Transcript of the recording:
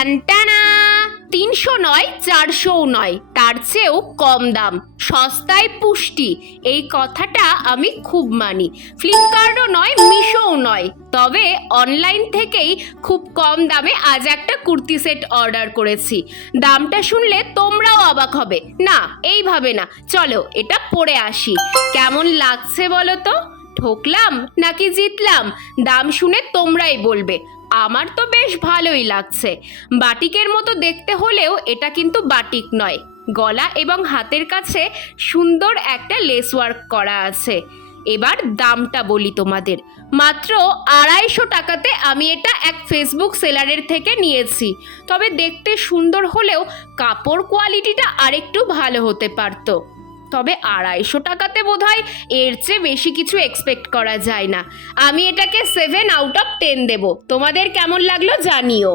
টানটানা 300 নয় 400ও নয়, তার চেয়েও কম দাম, সস্তায় পুষ্টি, এই কথাটা আমি খুব মানি। ফ্লিপকার্টও নয়, মিশোও নয়, তবে অনলাইন থেকেই খুব কম দামে আজ একটা কুর্তি সেট অর্ডার করেছি। দামটা শুনলে তোমরাও অবাক হবে। না, এইভাবে না, চলো এটা পরে আসি, কেমন লাগছে বলো তো? ঠকলাম নাকি জিতলাম? দাম শুনে তোমরাই বলবে। আমার তো বেশ ভালোই লাগছে। বাটিকের মতো দেখতে হলেও এটা কিন্তু বাটিক নয়। গলা এবং হাতের কাছে সুন্দর একটা লেস ওয়ার্ক করা আছে। এবার দামটা বলি তোমাদের, মাত্র 250 টাকাতে আমি এটা এক ফেসবুক সেলারের থেকে নিয়েছি। তবে দেখতে সুন্দর হলেও কাপড় কোয়ালিটিটা আরেকটু ভালো হতে পারতো। তবে 250 টাকাতে বোধহয় এর চেয়ে বেশি কিছু এক্সপেক্ট করা যায় না। আমি এটাকে 7 আউট অফ 10 দেব। তোমাদের কেমন লাগলো জানিও।